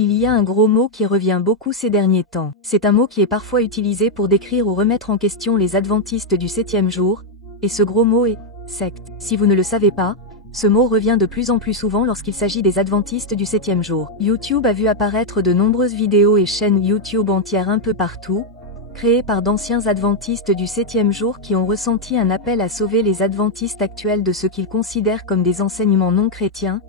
Il y a un gros mot qui revient beaucoup ces derniers temps. C'est un mot qui est parfois utilisé pour décrire ou remettre en question les adventistes du 7e jour, et ce gros mot est « secte ». Si vous ne le savez pas, ce mot revient de plus en plus souvent lorsqu'il s'agit des adventistes du 7e jour. YouTube a vu apparaître de nombreuses vidéos et chaînes YouTube entières un peu partout, créées par d'anciens adventistes du 7e jour qui ont ressenti un appel à sauver les adventistes actuels de ce qu'ils considèrent comme des enseignements non chrétiens,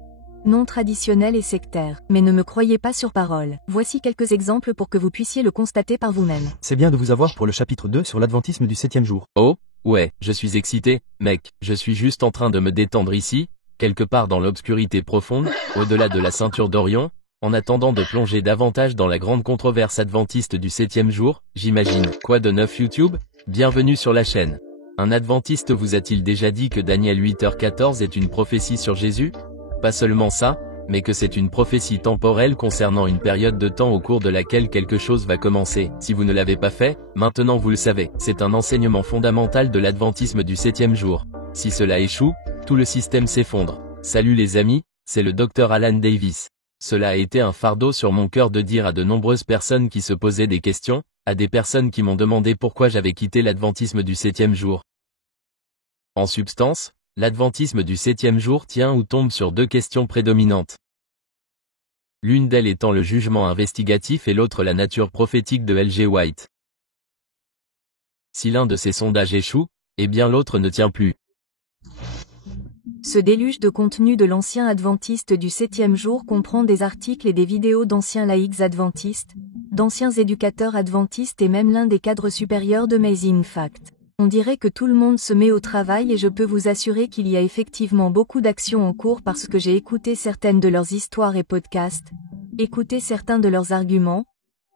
non traditionnels et sectaires. Mais ne me croyez pas sur parole. Voici quelques exemples pour que vous puissiez le constater par vous-même. C'est bien de vous avoir pour le chapitre 2 sur l'adventisme du 7e jour. Oh, ouais, je suis excité, mec, je suis juste en train de me détendre ici, quelque part dans l'obscurité profonde, au-delà de la ceinture d'Orion, en attendant de plonger davantage dans la grande controverse adventiste du 7e jour, j'imagine. Quoi de neuf YouTube? Bienvenue sur la chaîne. Un adventiste vous a-t-il déjà dit que Daniel 8h14 est une prophétie sur Jésus? Pas seulement ça, mais que c'est une prophétie temporelle concernant une période de temps au cours de laquelle quelque chose va commencer. Si vous ne l'avez pas fait, maintenant vous le savez. C'est un enseignement fondamental de l'adventisme du 7e jour. Si cela échoue, tout le système s'effondre. Salut les amis, c'est le Dr Alan Davis. Cela a été un fardeau sur mon cœur de dire à de nombreuses personnes qui se posaient des questions, à des personnes qui m'ont demandé pourquoi j'avais quitté l'adventisme du 7e jour. En substance, l'adventisme du 7e jour tient ou tombe sur deux questions prédominantes. L'une d'elles étant le jugement investigatif et l'autre la nature prophétique de L.G. White. Si l'un de ces sondages échoue, eh bien l'autre ne tient plus. Ce déluge de contenu de l'ancien adventiste du 7e jour comprend des articles et des vidéos d'anciens laïcs adventistes, d'anciens éducateurs adventistes et même l'un des cadres supérieurs de Amazing Fact. On dirait que tout le monde se met au travail et je peux vous assurer qu'il y a effectivement beaucoup d'actions en cours parce que j'ai écouté certaines de leurs histoires et podcasts, écouté certains de leurs arguments,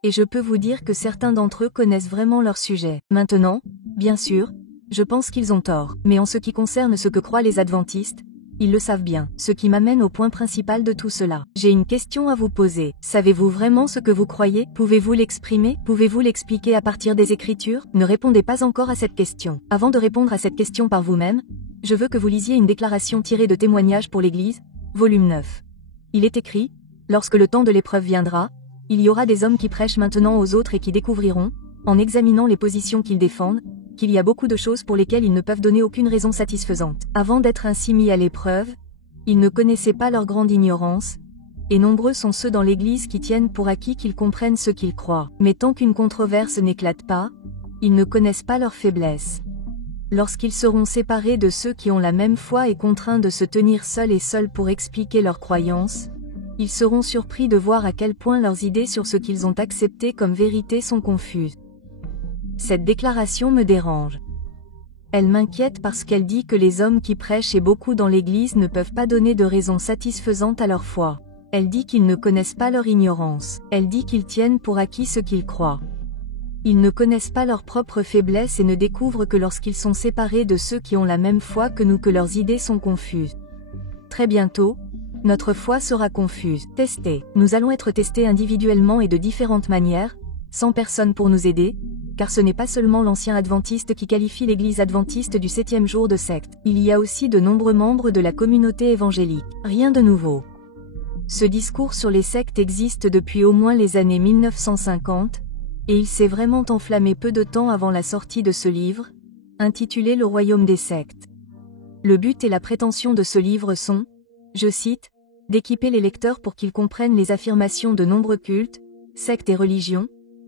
et je peux vous dire que certains d'entre eux connaissent vraiment leur sujet. Maintenant, bien sûr, je pense qu'ils ont tort, mais en ce qui concerne ce que croient les adventistes, ils le savent bien. Ce qui m'amène au point principal de tout cela. J'ai une question à vous poser. Savez-vous vraiment ce que vous croyez? Pouvez-vous l'exprimer? Pouvez-vous l'expliquer à partir des Écritures? Ne répondez pas encore à cette question. Avant de répondre à cette question par vous-même, je veux que vous lisiez une déclaration tirée de Témoignages pour l'Église, volume 9. Il est écrit, « Lorsque le temps de l'épreuve viendra, il y aura des hommes qui prêchent maintenant aux autres et qui découvriront, en examinant les positions qu'ils défendent, qu'il y a beaucoup de choses pour lesquelles ils ne peuvent donner aucune raison satisfaisante. Avant d'être ainsi mis à l'épreuve, ils ne connaissaient pas leur grande ignorance, et nombreux sont ceux dans l'Église qui tiennent pour acquis qu'ils comprennent ce qu'ils croient. Mais tant qu'une controverse n'éclate pas, ils ne connaissent pas leur faiblesse. Lorsqu'ils seront séparés de ceux qui ont la même foi et contraints de se tenir seuls et seuls pour expliquer leurs croyances, ils seront surpris de voir à quel point leurs idées sur ce qu'ils ont accepté comme vérité sont confuses. Cette déclaration me dérange. Elle m'inquiète parce qu'elle dit que les hommes qui prêchent et beaucoup dans l'Église ne peuvent pas donner de raison satisfaisante à leur foi. Elle dit qu'ils ne connaissent pas leur ignorance. Elle dit qu'ils tiennent pour acquis ce qu'ils croient. Ils ne connaissent pas leur propre faiblesse et ne découvrent que lorsqu'ils sont séparés de ceux qui ont la même foi que nous que leurs idées sont confuses. Très bientôt, notre foi sera confuse. Testée. Nous allons être testés individuellement et de différentes manières, sans personne pour nous aider, car ce n'est pas seulement l'ancien adventiste qui qualifie l'Église adventiste du 7e jour de secte. Il y a aussi de nombreux membres de la communauté évangélique. Rien de nouveau. Ce discours sur les sectes existe depuis au moins les années 1950, et il s'est vraiment enflammé peu de temps avant la sortie de ce livre, intitulé Le Royaume des sectes. Le but et la prétention de ce livre sont, je cite, d'équiper les lecteurs pour qu'ils comprennent les affirmations de nombreux cultes, sectes et religions,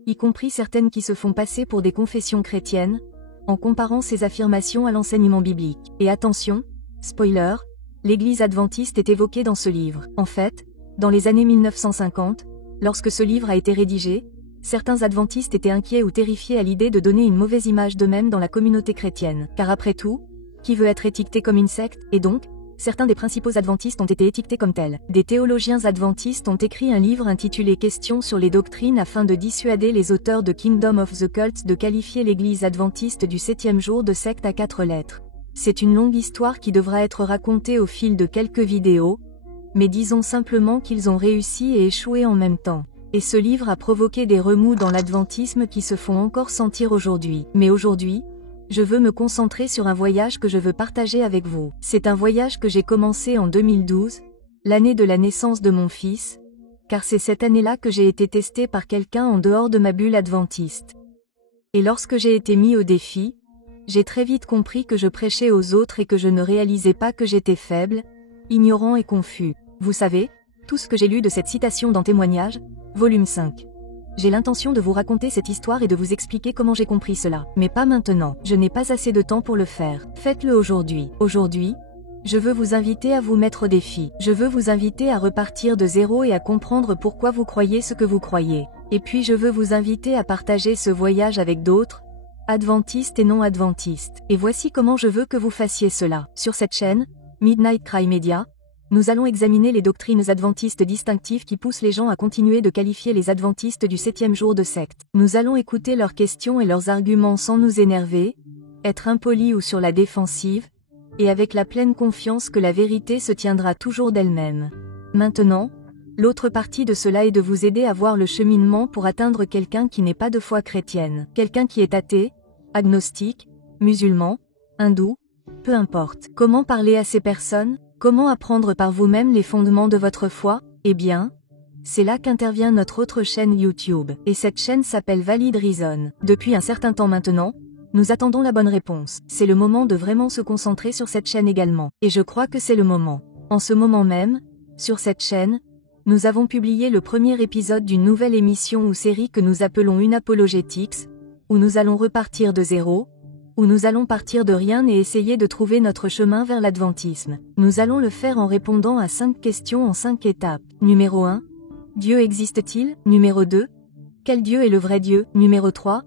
y compris certaines qui se font passer pour des confessions chrétiennes, en comparant ces affirmations à l'enseignement biblique. Et attention, spoiler, l'Église adventiste est évoquée dans ce livre. En fait, dans les années 1950, lorsque ce livre a été rédigé, certains adventistes étaient inquiets ou terrifiés à l'idée de donner une mauvaise image d'eux-mêmes dans la communauté chrétienne. Car après tout, qui veut être étiqueté comme une secte, et donc, certains des principaux adventistes ont été étiquetés comme tels. Des théologiens adventistes ont écrit un livre intitulé Questions sur les doctrines afin de dissuader les auteurs de Kingdom of the Cult de qualifier l'Église adventiste du 7e jour de secte à 4 lettres. C'est une longue histoire qui devra être racontée au fil de quelques vidéos, mais disons simplement qu'ils ont réussi et échoué en même temps. Et ce livre a provoqué des remous dans l'adventisme qui se font encore sentir aujourd'hui. Mais aujourd'hui, je veux me concentrer sur un voyage que je veux partager avec vous. C'est un voyage que j'ai commencé en 2012, l'année de la naissance de mon fils, car c'est cette année-là que j'ai été testé par quelqu'un en dehors de ma bulle adventiste. Et lorsque j'ai été mis au défi, j'ai très vite compris que je prêchais aux autres et que je ne réalisais pas que j'étais faible, ignorant et confus. Vous savez, tout ce que j'ai lu de cette citation dans Témoignages, volume 5. J'ai l'intention de vous raconter cette histoire et de vous expliquer comment j'ai compris cela. Mais pas maintenant, je n'ai pas assez de temps pour le faire. Faites-le aujourd'hui. Aujourd'hui, je veux vous inviter à vous mettre au défi. Je veux vous inviter à repartir de zéro et à comprendre pourquoi vous croyez ce que vous croyez. Et puis je veux vous inviter à partager ce voyage avec d'autres, adventistes et non adventistes. Et voici comment je veux que vous fassiez cela. Sur cette chaîne, Midnight Cry Media, nous allons examiner les doctrines adventistes distinctives qui poussent les gens à continuer de qualifier les adventistes du 7e jour de secte. Nous allons écouter leurs questions et leurs arguments sans nous énerver, être impolis ou sur la défensive, et avec la pleine confiance que la vérité se tiendra toujours d'elle-même. Maintenant, l'autre partie de cela est de vous aider à voir le cheminement pour atteindre quelqu'un qui n'est pas de foi chrétienne, quelqu'un qui est athée, agnostique, musulman, hindou, peu importe. Comment parler à ces personnes? Comment apprendre par vous-même les fondements de votre foi? Eh bien, c'est là qu'intervient notre autre chaîne YouTube, et cette chaîne s'appelle Valid Reason. Depuis un certain temps maintenant, nous attendons la bonne réponse. C'est le moment de vraiment se concentrer sur cette chaîne également. Et je crois que c'est le moment. En ce moment même, sur cette chaîne, nous avons publié le premier épisode d'une nouvelle émission ou série que nous appelons Unapologetics, où nous allons repartir de zéro, où nous allons partir de rien et essayer de trouver notre chemin vers l'adventisme. Nous allons le faire en répondant à 5 questions en 5 étapes. Numéro 1. Dieu existe-t-il? Numéro 2. Quel Dieu est le vrai Dieu? Numéro 3.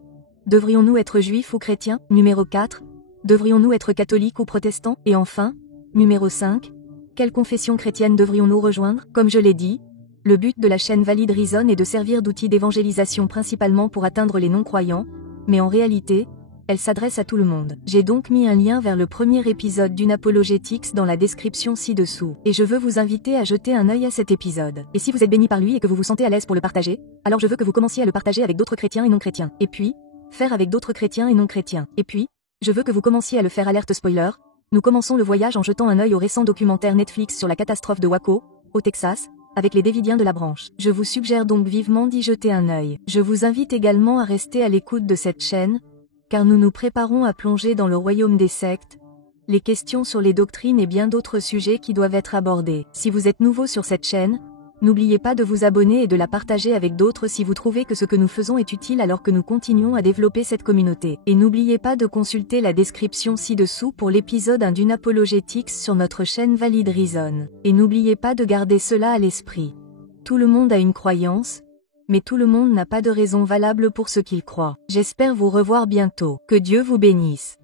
Devrions-nous être juifs ou chrétiens? Numéro 4. Devrions-nous être catholiques ou protestants? Et enfin, numéro 5. Quelle confession chrétienne devrions-nous rejoindre? Comme je l'ai dit, le but de la chaîne Valid Reason est de servir d'outil d'évangélisation principalement pour atteindre les non-croyants, mais en réalité, elle s'adresse à tout le monde. J'ai donc mis un lien vers le premier épisode d'Unapologetics dans la description ci-dessous. Et je veux vous inviter à jeter un œil à cet épisode. Et si vous êtes béni par lui et que vous vous sentez à l'aise pour le partager, alors je veux que vous commenciez à le partager avec d'autres chrétiens et non chrétiens. Et puis, faire avec d'autres chrétiens et non chrétiens. Et puis, je veux que vous commenciez à le faire. Alerte spoiler. Nous commençons le voyage en jetant un œil au récent documentaire Netflix sur la catastrophe de Waco, au Texas, avec les Davidiens de la branche. Je vous suggère donc vivement d'y jeter un œil. Je vous invite également à rester à l'écoute de cette chaîne, car nous nous préparons à plonger dans le royaume des sectes, les questions sur les doctrines et bien d'autres sujets qui doivent être abordés. Si vous êtes nouveau sur cette chaîne, n'oubliez pas de vous abonner et de la partager avec d'autres si vous trouvez que ce que nous faisons est utile alors que nous continuons à développer cette communauté. Et n'oubliez pas de consulter la description ci-dessous pour l'épisode 1 d'Unapologetics sur notre chaîne Valid Reason. Et n'oubliez pas de garder cela à l'esprit. Tout le monde a une croyance, mais tout le monde n'a pas de raison valable pour ce qu'il croit. J'espère vous revoir bientôt. Que Dieu vous bénisse.